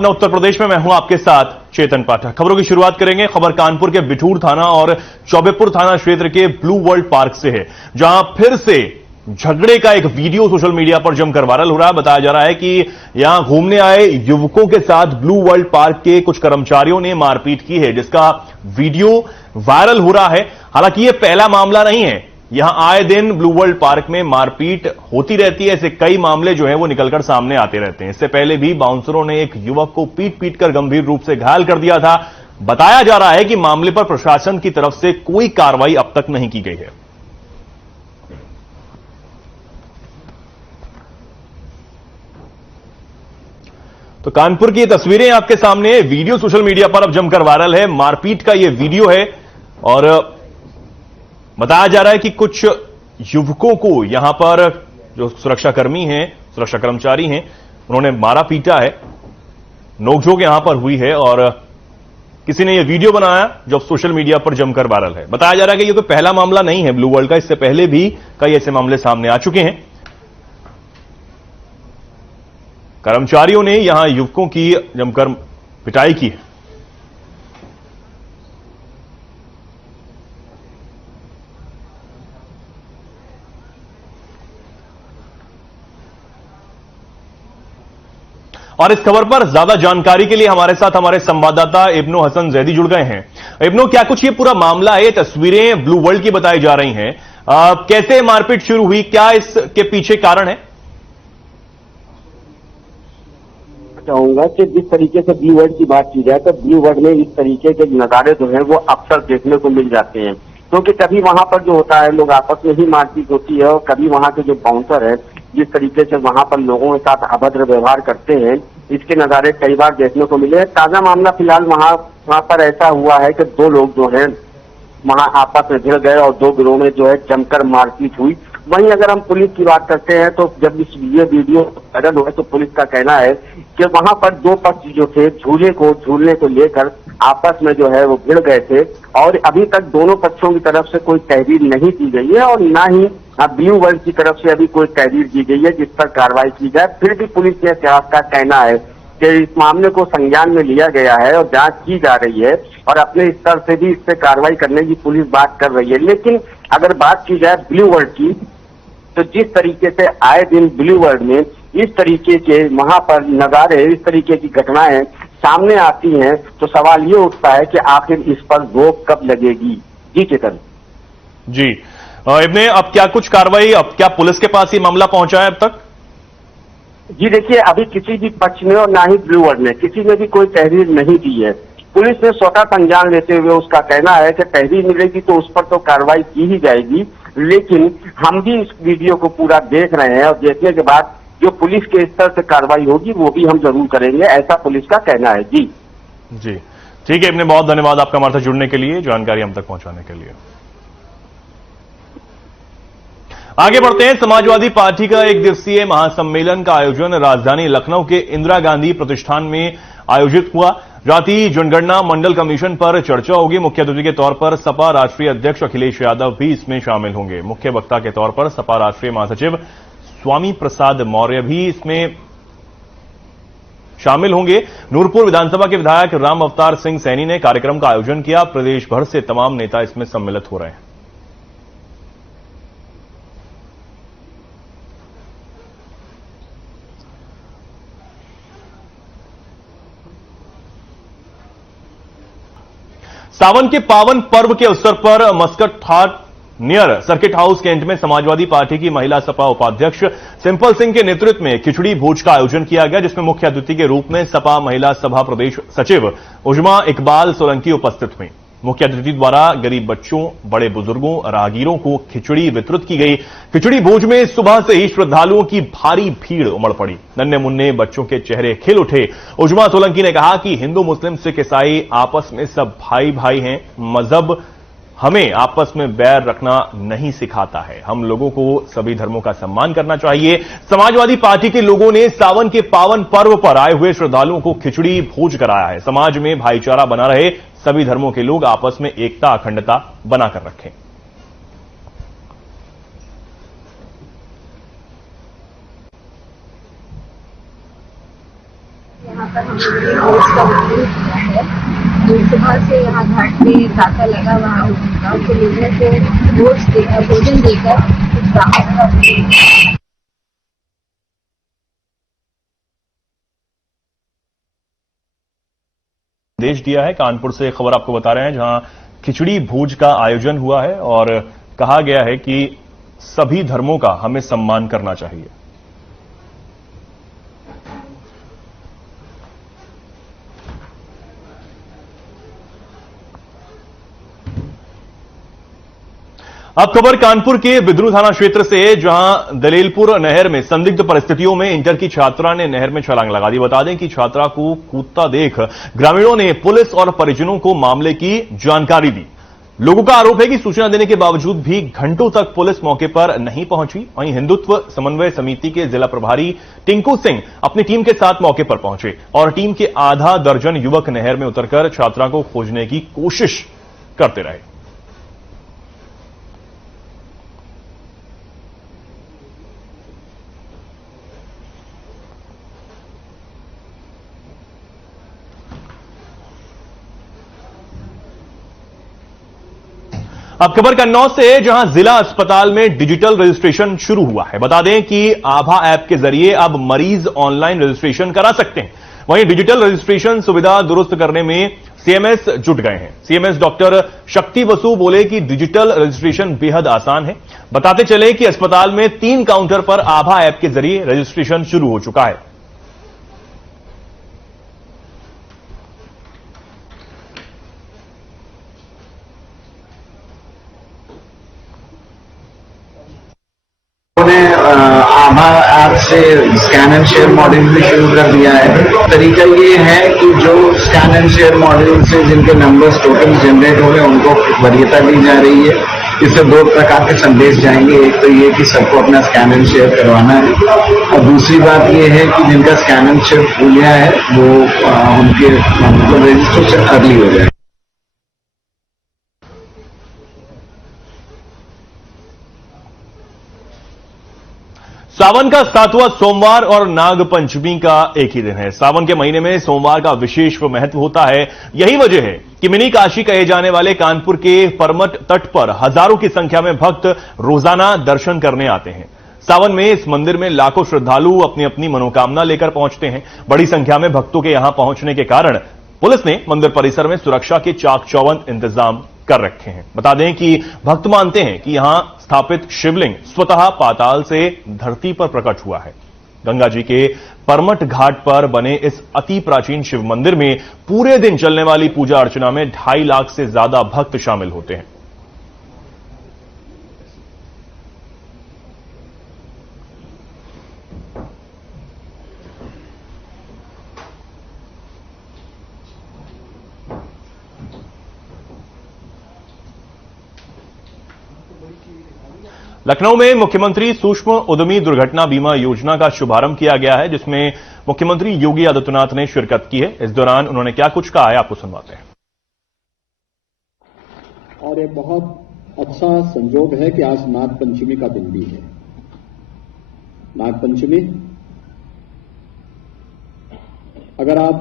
अपना उत्तर प्रदेश में मैं हूं आपके साथ चेतन पाठक। खबरों की शुरुआत करेंगे। खबर कानपुर के बिठूर थाना और चौबेपुर थाना क्षेत्र के ब्लू वर्ल्ड पार्क से है, जहां फिर से झगड़े का एक वीडियो सोशल मीडिया पर जमकर वायरल हो रहा है। बताया जा रहा है कि यहां घूमने आए युवकों के साथ ब्लू वर्ल्ड पार्क के कुछ कर्मचारियों ने मारपीट की है, जिसका वीडियो वायरल हो रहा है। हालांकि यह पहला मामला नहीं है, यहां आए दिन ब्लू वर्ल्ड पार्क में मारपीट होती रहती है। ऐसे कई मामले जो हैं वो निकलकर सामने आते रहते हैं। इससे पहले भी बाउंसरों ने एक युवक को पीट कर गंभीर रूप से घायल कर दिया था। बताया जा रहा है कि मामले पर प्रशासन की तरफ से कोई कार्रवाई अब तक नहीं की गई है। तो कानपुर की तस्वीरें आपके सामने, वीडियो सोशल मीडिया पर अब जमकर वायरल है। मारपीट का यह वीडियो है और बताया जा रहा है कि कुछ युवकों को यहां पर जो सुरक्षाकर्मी हैं, सुरक्षा कर्मचारी हैं, उन्होंने मारा पीटा है। नोकझोंक यहां पर हुई है और किसी ने यह वीडियो बनाया जो सोशल मीडिया पर जमकर वायरल है। बताया जा रहा है कि यह कोई पहला मामला नहीं है ब्लू वर्ल्ड का, इससे पहले भी कई ऐसे मामले सामने आ चुके हैं। कर्मचारियों ने यहां युवकों की जमकर पिटाई की है। और इस खबर पर ज्यादा जानकारी के लिए हमारे साथ हमारे संवाददाता इब्नो हसन जैदी जुड़ गए हैं। इब्नो, क्या कुछ ये पूरा मामला है? तस्वीरें ब्लू वर्ल्ड की बताई जा रही हैं। कैसे मारपीट शुरू हुई, क्या इसके पीछे कारण है? चाहूंगा कि जिस तरीके से ब्लू वर्ल्ड की बात की जाए तो ब्लू वर्ल्ड में इस तरीके के नजारे जो है वो अक्सर देखने को मिल जाते हैं, क्योंकि कभी वहां पर जो होता है लोग आपस में ही मारपीट होती है और कभी वहां के जो बाउंसर है जिस तरीके से वहां पर लोगों के साथ अभद्र व्यवहार करते हैं, इसके नजारे कई बार देखने को मिले। ताजा मामला फिलहाल वहां पर ऐसा हुआ है कि दो लोग जो है वहां आपस में भिड़ गए और दो गिरोह में जो है जमकर मारपीट हुई। वहीं अगर हम पुलिस की बात करते हैं तो जब ये वीडियो वायरल हुआ तो पुलिस का कहना है कि वहां पर दो पक्ष जो थे झूलने को लेकर आपस में जो है वो भिड़ गए थे और अभी तक दोनों पक्षों की तरफ से कोई तहरीर नहीं की गई है और ना ही ब्लू वर्ल्ड की तरफ से अभी कोई तहरीर की गई है जिस पर कार्रवाई की जाए। फिर भी पुलिस के इतिहास का कहना है कि इस मामले को संज्ञान में लिया गया है और जांच की जा रही है और अपने स्तर से भी इस पर कार्रवाई करने की पुलिस बात कर रही है। लेकिन अगर बात की जाए ब्लू वर्ल्ड की, तो जिस तरीके से आए दिन ब्लू वर्ल्ड में इस तरीके के वहां पर नजारे, इस तरीके की घटनाएं सामने आती हैं, तो सवाल ये उठता है कि आखिर इस पर रोक कब लगेगी। जी चेतन जी, इब्ने, अब क्या कुछ कार्रवाई, अब क्या पुलिस के पास ये मामला पहुंचा है अब तक? जी देखिए, अभी किसी भी पक्ष में और ना ही ब्लू वर्ल्ड ने किसी ने भी कोई तहरीर नहीं दी है। पुलिस ने स्वतः संज्ञान लेते हुए उसका कहना है कि तहरीर मिलेगी तो उस पर तो कार्रवाई की ही जाएगी, लेकिन हम भी इस वीडियो को पूरा देख रहे हैं और देखने के बाद जो पुलिस के स्तर से कार्रवाई होगी वो भी हम जरूर करेंगे, ऐसा पुलिस का कहना है। जी जी, ठीक है इब्ने, बहुत धन्यवाद आपका हमारे साथ जुड़ने के लिए, जानकारी हम तक पहुंचाने के लिए। आगे बढ़ते हैं। समाजवादी पार्टी का एक दिवसीय महासम्मेलन का आयोजन राजधानी लखनऊ के इंदिरा गांधी प्रतिष्ठान में आयोजित हुआ। जाति जनगणना मंडल कमीशन पर चर्चा होगी। मुख्य अतिथि के तौर पर सपा राष्ट्रीय अध्यक्ष अखिलेश यादव भी इसमें शामिल होंगे। मुख्य वक्ता के तौर पर सपा राष्ट्रीय महासचिव स्वामी प्रसाद मौर्य भी इसमें शामिल होंगे। नूरपुर विधानसभा के विधायक राम अवतार सिंह सैनी ने कार्यक्रम का आयोजन किया। प्रदेश भर से तमाम नेता इसमें सम्मिलित हो रहे हैं। सावन के पावन पर्व के अवसर पर मस्कट हाट नियर सर्किट हाउस कैंट में समाजवादी पार्टी की महिला सपा उपाध्यक्ष सिंपल सिंह के नेतृत्व में खिचड़ी भोज का आयोजन किया गया, जिसमें मुख्य अतिथि के रूप में सपा महिला सभा प्रदेश सचिव उजमा इकबाल सोलंकी उपस्थित हुई। मुख्य अतिथि द्वारा गरीब बच्चों, बड़े बुजुर्गों, राहगीरों को खिचड़ी वितरित की गई। खिचड़ी भोज में सुबह से ही श्रद्धालुओं की भारी भीड़ उमड़ पड़ी। नन्हे मुन्ने बच्चों के चेहरे खिल उठे। उजमा सोलंकी ने कहा कि हिंदू, मुस्लिम, सिख, ईसाई आपस में सब भाई भाई हैं। मजहब हमें आपस में बैर रखना नहीं सिखाता है। हम लोगों को सभी धर्मों का सम्मान करना चाहिए। समाजवादी पार्टी के लोगों ने सावन के पावन पर्व पर आए हुए श्रद्धालुओं को खिचड़ी भोज कराया है। समाज में भाईचारा बना रहे, सभी धर्मों के लोग आपस में एकता, अखंडता बनाकर रखें। यहाँ पर हमने रोज का उपयोग किया है। तो सुबह से यहाँ घाट पे तांता लगा हुआ है उनका, तो लोगों को भोजन देकर राहत का आदेश दिया है। कानपुर से खबर आपको बता रहे हैं, जहां खिचड़ी भोज का आयोजन हुआ है और कहा गया है कि सभी धर्मों का हमें सम्मान करना चाहिए। अब खबर कानपुर के बिद्रू थाना क्षेत्र से, जहां दलेलपुर नहर में संदिग्ध परिस्थितियों में इंटर की छात्रा ने नहर में छलांग लगा दी। बता दें कि छात्रा को कूदता देख ग्रामीणों ने पुलिस और परिजनों को मामले की जानकारी दी। लोगों का आरोप है कि सूचना देने के बावजूद भी घंटों तक पुलिस मौके पर नहीं पहुंची। वहीं हिंदुत्व समन्वय समिति के जिला प्रभारी टिंकू सिंह अपनी टीम के साथ मौके पर पहुंचे और टीम के आधा दर्जन युवक नहर में उतरकर छात्रा को खोजने की कोशिश करते रहे। अब खबर कन्नौज से, जहां जिला अस्पताल में डिजिटल रजिस्ट्रेशन शुरू हुआ है। बता दें कि आभा ऐप के जरिए अब मरीज ऑनलाइन रजिस्ट्रेशन करा सकते हैं। वहीं डिजिटल रजिस्ट्रेशन सुविधा दुरुस्त करने में सीएमएस जुट गए हैं। सीएमएस डॉक्टर शक्ति बसु बोले कि डिजिटल रजिस्ट्रेशन बेहद आसान है। बताते चले कि अस्पताल में 3 काउंटर पर आभा ऐप के जरिए रजिस्ट्रेशन शुरू हो चुका है। आभा ऐप से स्कैन एंड शेयर मॉडल भी शुरू कर दिया है। तरीका ये है कि जो स्कैन एंड शेयर मॉडल से जिनके नंबर्स टोटल जनरेट हो गए उनको वरीयता दी जा रही है। इससे 2 प्रकार के संदेश जाएंगे। एक तो ये कि सबको अपना स्कैन एंड शेयर करवाना है, और दूसरी बात ये है कि जिनका स्कैन एंड शेयर भूल गया है वो उनके मतलब रजिस्ट्रेशन अर्ली हो जाए। सावन का 7वां सोमवार और नाग पंचमी का एक ही दिन है। सावन के महीने में सोमवार का विशेष महत्व होता है। यही वजह है कि मिनी काशी कहे जाने वाले कानपुर के परमट तट पर हजारों की संख्या में भक्त रोजाना दर्शन करने आते हैं। सावन में इस मंदिर में लाखों श्रद्धालु अपनी अपनी मनोकामना लेकर पहुंचते हैं। बड़ी संख्या में भक्तों के यहां पहुंचने के कारण पुलिस ने मंदिर परिसर में सुरक्षा के चाक चौबंद इंतजाम कर रखे हैं। बता दें कि भक्त मानते हैं कि यहां स्थापित शिवलिंग स्वतः पाताल से धरती पर प्रकट हुआ है। गंगा जी के परमट घाट पर बने इस अति प्राचीन शिव मंदिर में पूरे दिन चलने वाली पूजा अर्चना में 2.5 लाख से ज्यादा भक्त शामिल होते हैं। लखनऊ में मुख्यमंत्री सूक्ष्म उद्यमी दुर्घटना बीमा योजना का शुभारंभ किया गया है, जिसमें मुख्यमंत्री योगी आदित्यनाथ ने शिरकत की है। इस दौरान उन्होंने क्या कुछ कहा है, आपको सुनवाते हैं। और ये बहुत अच्छा संयोग है कि आज नाग पंचमी का दिन भी है। नाग पंचमी, अगर आप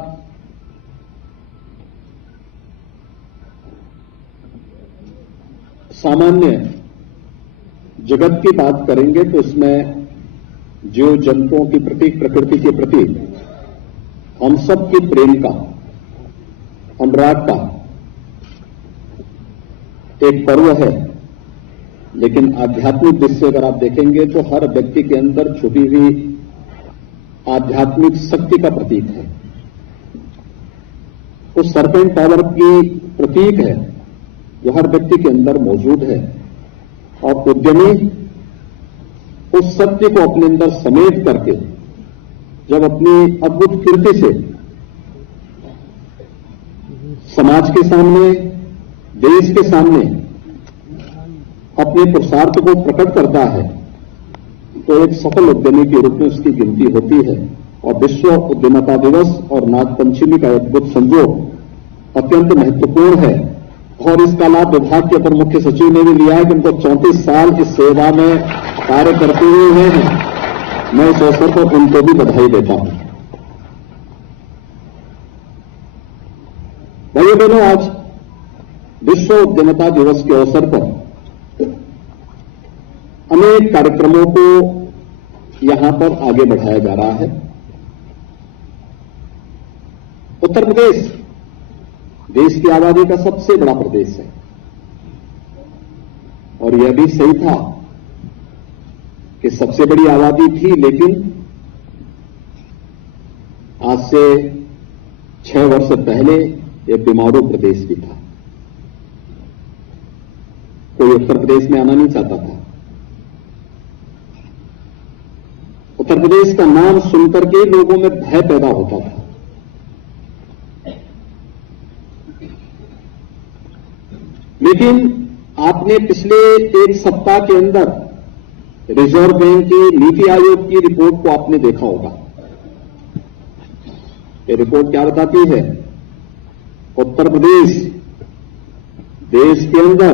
सामान्य जगत की बात करेंगे तो इसमें जीव जंतुओं की प्रति, प्रकृति के प्रति हम सब की प्रेम का, अनुराग का एक पर्व है। लेकिन आध्यात्मिक दृष्टि से अगर आप देखेंगे तो हर व्यक्ति के अंदर छुपी हुई आध्यात्मिक शक्ति का प्रतीक है। उस सर्पेंट पावर की प्रतीक है जो हर व्यक्ति के अंदर मौजूद है। और उद्यमी उस सत्य को अपने अंदर समेट करके जब अपनी अद्भुत कीर्ति से समाज के सामने, देश के सामने अपने पुरुषार्थ को प्रकट करता है तो एक सफल उद्यमी के रूप में उसकी गिनती होती है। और विश्व उद्यमता दिवस और नाग पंचमी का अद्भुत संयोग अत्यंत महत्वपूर्ण है। और इसका लाभ विभाग के अपर मुख्य सचिव ने भी लिया है कि उनको 34 साल इस सेवा में कार्य करते हुए हैं। मैं इस अवसर पर उनको भी बधाई देता हूं। भाइयों बहनों, आज विश्व उद्यमिता दिवस के अवसर पर अनेक कार्यक्रमों को यहां पर आगे बढ़ाया जा रहा है। उत्तर प्रदेश देश की आबादी का सबसे बड़ा प्रदेश है और यह भी सही था कि सबसे बड़ी आबादी थी, लेकिन आज से 6 वर्ष पहले यह बीमारू प्रदेश भी था। कोई उत्तर प्रदेश में आना नहीं चाहता था। उत्तर प्रदेश का नाम सुनकर के लोगों में भय पैदा होता था। लेकिन आपने पिछले एक सप्ताह के अंदर रिजर्व बैंक की, नीति आयोग की रिपोर्ट को आपने देखा होगा। ये रिपोर्ट क्या बताती है? उत्तर प्रदेश देश के अंदर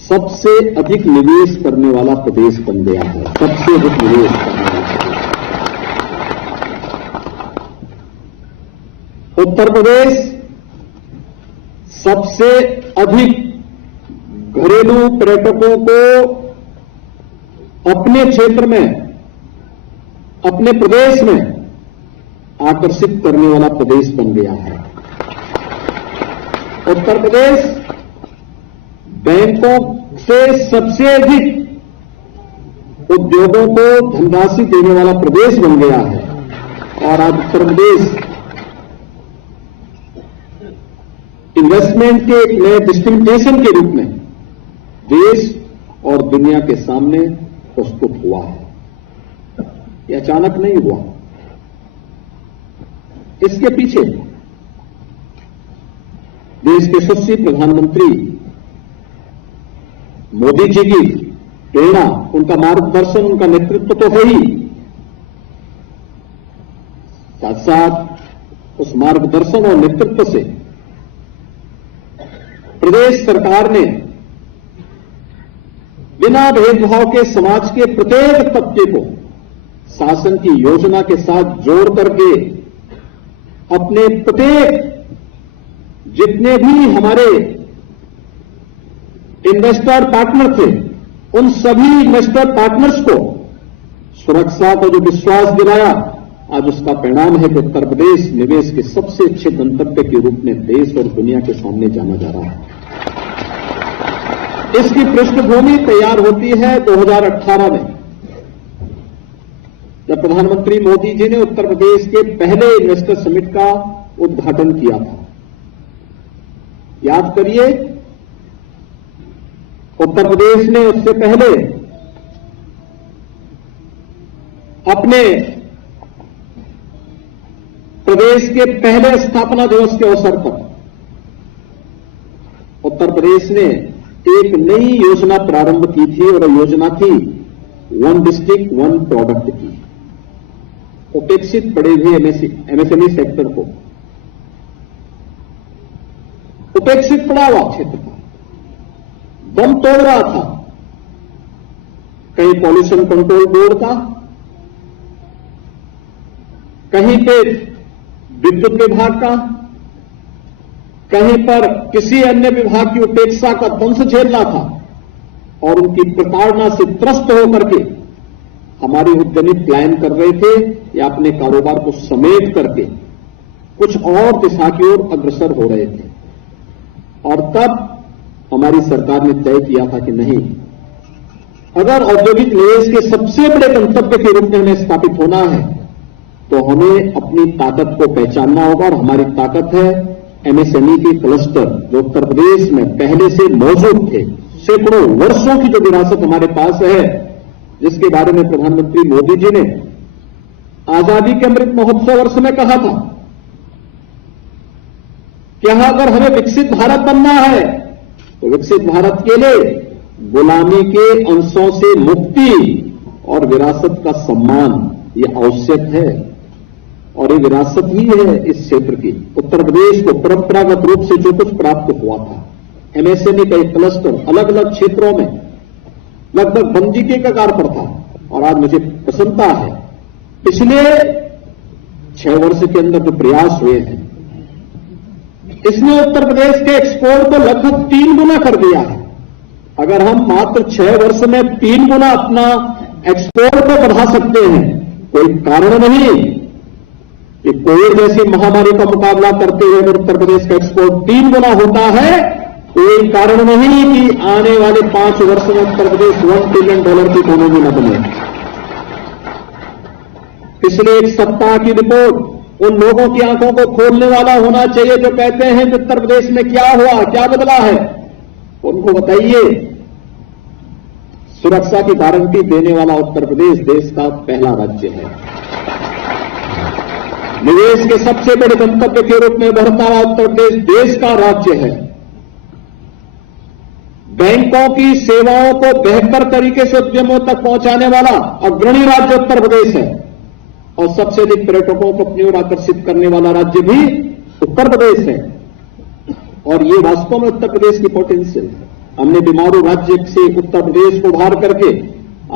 सबसे अधिक निवेश करने वाला प्रदेश बन गया है। सबसे अधिक निवेश करने वाला प्रदेश। उत्तर प्रदेश सबसे अधिक घरेलू पर्यटकों को अपने क्षेत्र में, अपने प्रदेश में आकर्षित करने वाला प्रदेश बन गया है। उत्तर प्रदेश बैंकों से सबसे अधिक उद्योगों को धनराशि देने वाला प्रदेश बन गया है और आज उत्तर प्रदेश इन्वेस्टमेंट के एक नए डेस्टिनेशन के रूप में देश और दुनिया के सामने प्रस्तुत हुआ है। यह अचानक नहीं हुआ। इसके पीछे देश के यशस्वी प्रधानमंत्री मोदी जी की प्रेरणा, उनका मार्गदर्शन, उनका नेतृत्व तो है ही, साथ साथ उस मार्गदर्शन और नेतृत्व से प्रदेश सरकार ने बिना भेदभाव के समाज के प्रत्येक तबके को शासन की योजना के साथ जोड़ करके अपने प्रत्येक जितने भी हमारे इन्वेस्टर पार्टनर थे, उन सभी इन्वेस्टर पार्टनर्स को सुरक्षा का जो विश्वास दिलाया, आज उसका परिणाम है कि उत्तर प्रदेश निवेश के सबसे अच्छे गंतव्य के रूप में देश और दुनिया के सामने जाना जा रहा है। इसकी पृष्ठभूमि तैयार होती है 2018 में, जब प्रधानमंत्री मोदी जी ने उत्तर प्रदेश के पहले इन्वेस्टर समिट का उद्घाटन किया था। याद करिए, उत्तर प्रदेश ने उससे पहले अपने प्रदेश के पहले स्थापना दिवस के अवसर पर उत्तर प्रदेश ने एक नई योजना प्रारंभ की थी और योजना थी वन डिस्ट्रिक्ट वन प्रोडक्ट की। उपेक्षित पड़े हुए एमएसएमई सेक्टर को, उपेक्षित पड़ा हुआ क्षेत्र था, दम तोड़ रहा था। कहीं पॉल्यूशन कंट्रोल बोर्ड का, कहीं पे विद्युत विभाग का, कहीं पर किसी अन्य विभाग की उपेक्षा का दंश झेलना था और उनकी प्रताड़ना से त्रस्त होकर के हमारे उद्यमी प्लान कर रहे थे या अपने कारोबार को समेट करके कुछ और दिशा की ओर अग्रसर हो रहे थे। और तब हमारी सरकार ने तय किया था कि नहीं, अगर औद्योगिक निवेश के सबसे बड़े गंतव्य के रूप में हमें स्थापित होना है तो हमें अपनी ताकत को पहचानना होगा। और हमारी ताकत है एमएसएमई के क्लस्टर, जो उत्तर प्रदेश में पहले से मौजूद थे। सैकड़ों वर्षों की जो विरासत हमारे पास है, जिसके बारे में प्रधानमंत्री मोदी जी ने आजादी के अमृत महोत्सव वर्ष में कहा था कि अगर हमें विकसित भारत बनना है तो विकसित भारत के लिए गुलामी के अंशों से मुक्ति और विरासत का सम्मान ये आवश्यक है। और ये विरासत ही है इस क्षेत्र की। उत्तर प्रदेश को परंपरागत रूप से जो कुछ प्राप्त हुआ था, एमएसएमई का एक क्लस्टर अलग अलग क्षेत्रों में लगभग बंदी के कगार पर था। और आज मुझे प्रसन्नता है, पिछले 6 वर्ष के अंदर जो प्रयास हुए हैं, इसने उत्तर प्रदेश के एक्सपोर्ट को लगभग 3 गुना कर दिया है। अगर हम मात्र 6 वर्ष में 3 गुना अपना एक्सपोर्ट को बढ़ा सकते हैं, कोई कारण नहीं कि कोविड जैसी महामारी का मुकाबला करते हुए अगर उत्तर प्रदेश का एक्सपोर्ट 3 गुना होता है, कोई कारण नहीं कि आने वाले 5 वर्ष में उत्तर प्रदेश $1 ट्रिलियन की इकोनॉमी न बने। पिछले एक सप्ताह की रिपोर्ट उन लोगों की आंखों को खोलने वाला होना चाहिए जो कहते हैं कि उत्तर प्रदेश में क्या हुआ, क्या बदला है। उनको बताइए, सुरक्षा की गारंटी देने वाला उत्तर प्रदेश देश का पहला राज्य है। निवेश के सबसे बड़े गंतव्य के रूप में उभरता हुआ उत्तर प्रदेश देश का राज्य है। बैंकों की सेवाओं को बेहतर तरीके से उद्यमियों तक पहुंचाने वाला अग्रणी राज्य उत्तर प्रदेश है और सबसे अधिक पर्यटकों को अपनी ओर आकर्षित करने वाला राज्य भी उत्तर प्रदेश है। और ये वास्तव में उत्तर प्रदेश की पोटेंशियल है। हमने बीमारू राज्य से उत्तर प्रदेश को उभार करके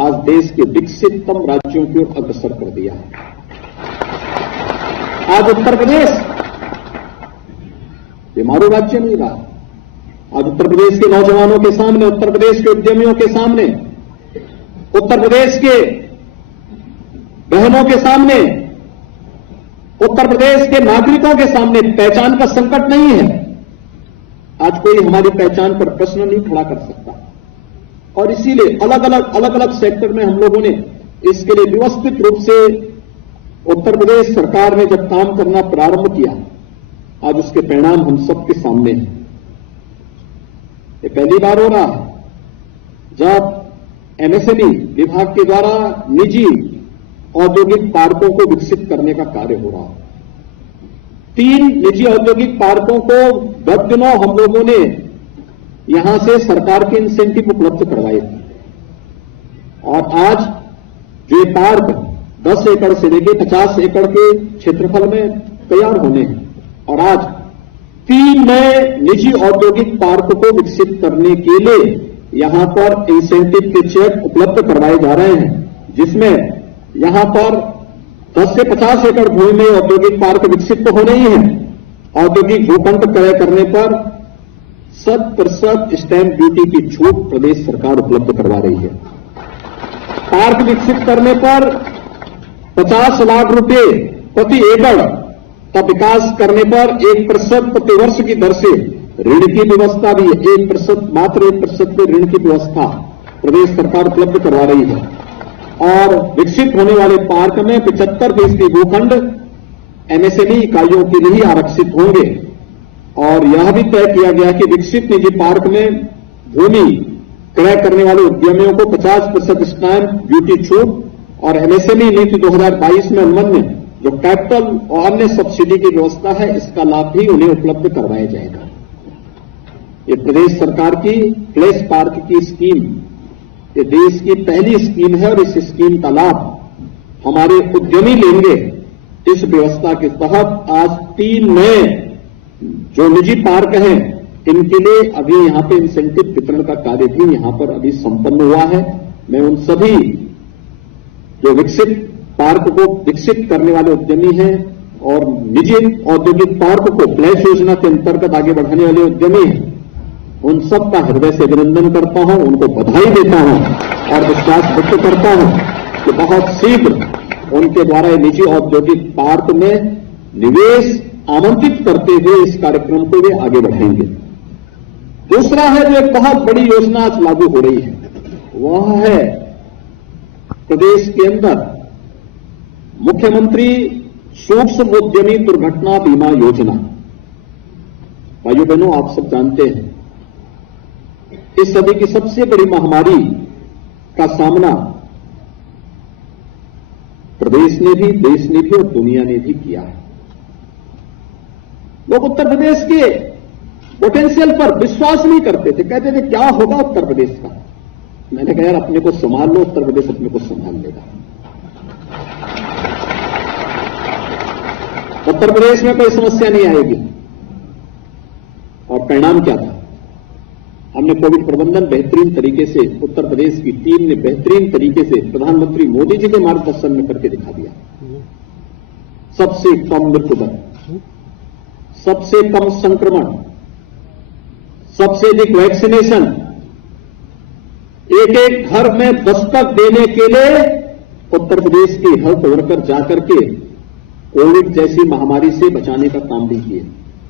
आज देश के विकसिततम राज्यों की ओर अग्रसर कर दिया है। आज उत्तर प्रदेश बीमारू राज्य नहीं रहा। आज उत्तर प्रदेश के नौजवानों के सामने, उत्तर प्रदेश के उद्यमियों के सामने, उत्तर प्रदेश के बहनों के सामने, उत्तर प्रदेश के नागरिकों के सामने पहचान का संकट नहीं है। आज कोई हमारी पहचान पर प्रश्न नहीं खड़ा कर सकता और इसीलिए अलग अलग सेक्टर में हम लोगों ने इसके लिए व्यवस्थित रूप से उत्तर प्रदेश सरकार ने जब काम करना प्रारंभ किया, आज उसके परिणाम हम सबके सामने हैं। ये पहली बार हो रहा है जब एमएसएमई विभाग के द्वारा निजी औद्योगिक पार्कों को विकसित करने का कार्य हो रहा है। 3 निजी औद्योगिक पार्कों को गत दिनों हम लोगों ने यहां से सरकार के इंसेंटिव उपलब्ध करवाए थे और आज जो ये पार्क 10 एकड़ से लेकर 50 एकड़ के क्षेत्रफल में तैयार होने हैं और आज 3 नए निजी औद्योगिक पार्क को विकसित करने के लिए यहां पर इंसेंटिव के चेक उपलब्ध करवाए जा रहे हैं, जिसमें यहां पर 10 से 50 एकड़ भूमि में औद्योगिक पार्क विकसित तो होने ही है। औद्योगिक भूखंड क्रय करने पर 100% स्टैंप ड्यूटी की छूट प्रदेश सरकार उपलब्ध करवा रही है। पार्क विकसित करने पर 50 लाख रुपए प्रति एकड़ का विकास करने पर 1% प्रति वर्ष की दर से ऋण की व्यवस्था भी 1%, मात्र 1% के ऋण की व्यवस्था प्रदेश सरकार उपलब्ध करवा रही है। और विकसित होने वाले पार्क में 75% भूखंड एमएसएमई इकाइयों के लिए आरक्षित होंगे और यह भी तय किया गया कि विकसित निजी पार्क में भूमि क्रय करने वाले उद्यमियों को 50% स्टैंप ड्यूटी छूट और एमएसएमई नीति 2022 में अनुबंध में जो कैपिटल और अन्य सब्सिडी की व्यवस्था है, इसका लाभ भी उन्हें उपलब्ध करवाया जाएगा। ये प्रदेश सरकार की प्लेस पार्क की स्कीम, ये देश की पहली स्कीम है और इस स्कीम का लाभ हमारे उद्यमी लेंगे। इस व्यवस्था के तहत आज 3 नए जो निजी पार्क हैं, इनके लिए अभी यहां पे इंसेंटिव वितरण का कार्य भी यहां पर अभी संपन्न हुआ है। मैं उन सभी जो विकसित पार्क को विकसित करने वाले उद्यमी हैं और निजी औद्योगिक पार्क को फ्लैश योजना के अंतर्गत आगे बढ़ाने वाले उद्यमी हैं, उन सबका हृदय से अभिनंदन करता हूं, उनको बधाई देता हूं और विश्वास व्यक्त करता हूं कि बहुत शीघ्र उनके द्वारा निजी औद्योगिक पार्क में निवेश आमंत्रित करते हुए इस कार्यक्रम को वे आगे बढ़ाएंगे। दूसरा है जो एक बहुत बड़ी योजना आज लागू हो रही है, वह है प्रदेश के अंदर मुख्यमंत्री सूक्ष्म उद्यमी दुर्घटना बीमा योजना। भाइयों बहनों, आप सब जानते हैं इस सदी की सबसे बड़ी महामारी का सामना प्रदेश ने भी, देश ने भी और दुनिया ने भी किया है। लोग उत्तर प्रदेश के पोटेंशियल पर विश्वास नहीं करते थे, कहते थे क्या होगा उत्तर प्रदेश का। मैंने कहा यार अपने को संभाल लो, उत्तर प्रदेश अपने को संभाल लेगा। उत्तर प्रदेश में कोई समस्या नहीं आएगी। और परिणाम क्या था? हमने कोविड प्रबंधन बेहतरीन तरीके से, उत्तर प्रदेश की टीम ने बेहतरीन तरीके से प्रधानमंत्री मोदी जी के मार्गदर्शन में करके दिखा दिया। सबसे कम मृत्यु दर, सबसे कम संक्रमण, सबसे अधिक वैक्सीनेशन, एक एक घर में दस्तक देने के लिए उत्तर प्रदेश के हेल्थ वर्कर जाकर के कोविड जैसी महामारी से बचाने का काम भी किए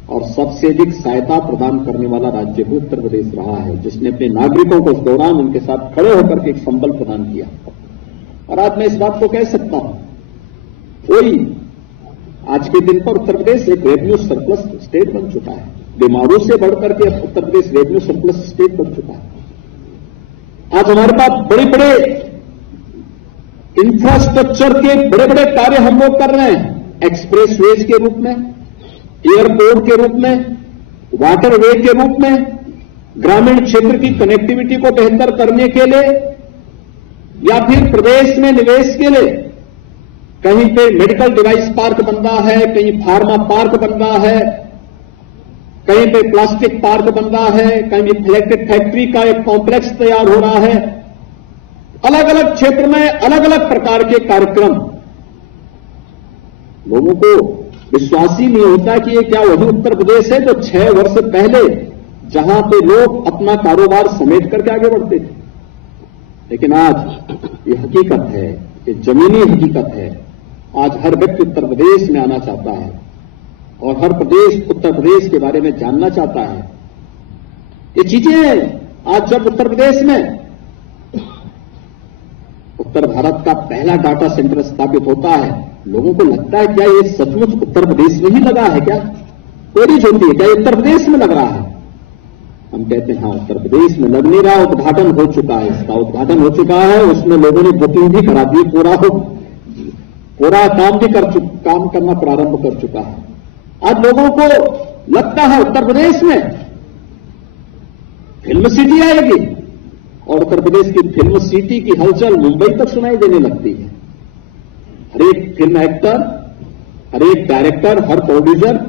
और सबसे अधिक सहायता प्रदान करने वाला राज्य भी उत्तर प्रदेश रहा है, जिसने अपने नागरिकों को उस दौरान उनके साथ खड़े होकर के एक संबल प्रदान किया। और आज मैं इस बात को कह सकता हूं, कोई आज के दिन पर उत्तर प्रदेश एक रेवेन्यू सरप्लस स्टेट बन चुका है। बीमारों से बढ़कर के Uttar Pradesh revenue surplus state बन चुका है। आज हमारे पास बड़े बड़े इंफ्रास्ट्रक्चर के बड़े बड़े कार्य हम लोग कर रहे हैं, एक्सप्रेसवेज के रूप में, एयरपोर्ट के रूप में, वाटरवे के रूप में, ग्रामीण क्षेत्र की कनेक्टिविटी को बेहतर करने के लिए या फिर प्रदेश में निवेश के लिए कहीं पे मेडिकल डिवाइस पार्क बन रहा है, कहीं फार्मा पार्क बन रहा है, कहीं पे प्लास्टिक पार्क बन रहा है, कहीं इलेक्ट्रिक फैक्ट्री का एक कॉम्प्लेक्स तैयार हो रहा है। अलग अलग क्षेत्र में अलग अलग प्रकार के कार्यक्रम। लोगों को विश्वास ही नहीं होता कि ये क्या वही उत्तर प्रदेश है जो 6 वर्ष पहले जहां पे लोग अपना कारोबार समेट करके आगे बढ़ते थे। लेकिन आज ये हकीकत है, ये जमीनी हकीकत है। आज हर व्यक्ति उत्तर प्रदेश में आना चाहता है और हर प्रदेश उत्तर प्रदेश के बारे में जानना चाहता है। ये चीजें आज जब उत्तर प्रदेश में उत्तर भारत का पहला डाटा सेंटर स्थापित होता है, लोगों को लगता है क्या ये सचमुच उत्तर प्रदेश में ही लगा है, क्या कोरिज होती है, क्या ये उत्तर प्रदेश में लग रहा है? हम कहते हैं हाँ, उत्तर प्रदेश में लग नहीं रहा, उद्घाटन हो चुका है, इसका उद्घाटन हो चुका है, उसमें लोगों ने बुकिंग भी करा दी, पूरा काम करना प्रारंभ कर चुका है। आज लोगों को लगता है उत्तर प्रदेश में फिल्म सिटी आएगी और उत्तर प्रदेश की फिल्म सिटी की हलचल मुंबई तक सुनाई देने लगती है। हर एक फिल्म एक्टर, हर एक डायरेक्टर, हर प्रोड्यूसर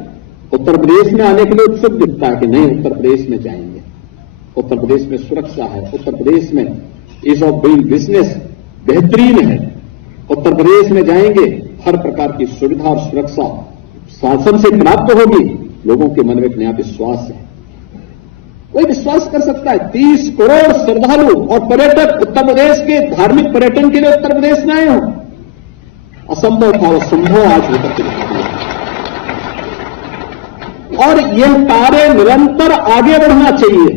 उत्तर प्रदेश में आने के लिए उत्सुक दिखता है कि नहीं, उत्तर प्रदेश में जाएंगे, उत्तर प्रदेश में सुरक्षा है, उत्तर प्रदेश में ईज ऑफ डूइंग बिजनेस बेहतरीन है, उत्तर प्रदेश में जाएंगे हर प्रकार की सुविधा और सुरक्षा शासन से प्राप्त होगी। लोगों के मन में एक नया विश्वास है। कोई विश्वास कर सकता है 30 करोड़ श्रद्धालु और पर्यटक उत्तर प्रदेश के धार्मिक पर्यटन के लिए उत्तर प्रदेश में आए हों? असंभव था, वो संभव आज होकर के दिखाया। और यह कार्य निरंतर आगे बढ़ना चाहिए।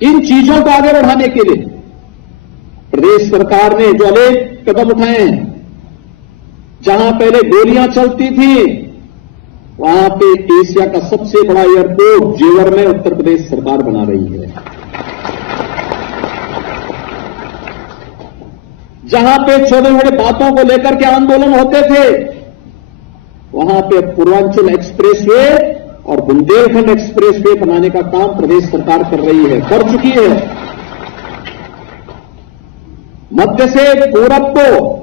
इन चीजों को आगे बढ़ाने के लिए प्रदेश सरकार ने जो अनेक कदम उठाए हैं, जहां पहले गोलियां चलती थी वहां पे एशिया का सबसे बड़ा एयरपोर्ट जेवर में उत्तर प्रदेश सरकार बना रही है। जहां पे छोटे छोटे बातों को लेकर के आंदोलन होते थे, वहां पे पूर्वांचल एक्सप्रेसवे और बुंदेलखंड एक्सप्रेसवे बनाने का काम प्रदेश सरकार कर रही है, कर चुकी है। मध्य से पूरब को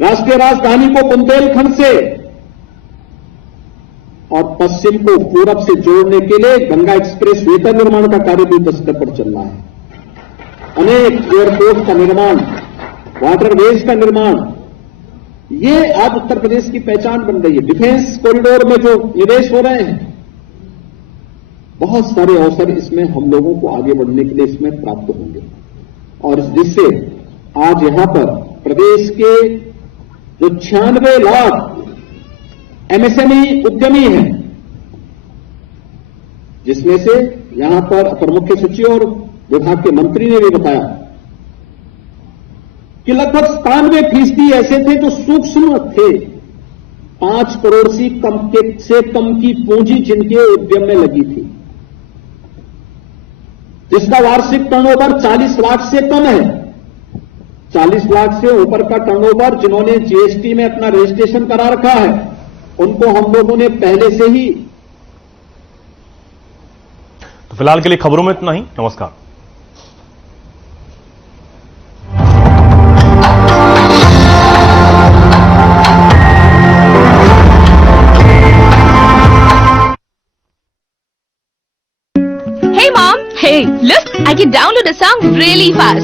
राष्ट्रीय राजधानी को बुंदेलखंड से और पश्चिम को पूरब से जोड़ने के लिए गंगा एक्सप्रेसवे का निर्माण का कार्य भी युद्ध स्तर पर चल रहा है। अनेक एयरपोर्ट का निर्माण, वाटरवेज का निर्माण, ये आज उत्तर प्रदेश की पहचान बन रही है। डिफेंस कॉरिडोर में जो निवेश हो रहे हैं, बहुत सारे अवसर इसमें हम लोगों को आगे बढ़ने के लिए इसमें प्राप्त होंगे और जिससे आज यहां पर प्रदेश के जो 96 लाख एमएसएमई उद्यमी हैं, जिसमें से यहां पर अपर मुख्य सचिव और विभाग के मंत्री ने भी बताया कि लगभग 97% ऐसे थे जो सूक्ष्म थे, 5 करोड़ से कम की पूंजी जिनके उद्यम में लगी थी, जिसका वार्षिक टर्नओवर 40 लाख से कम है। 40 लाख से ऊपर का टर्नओवर जिन्होंने जीएसटी में अपना रजिस्ट्रेशन करा रखा है, उनको हम लोगों ने पहले से ही। तो फिलहाल के लिए खबरों में इतना ही। नमस्कार। Hey mom, hey, look, I can download a song really fast.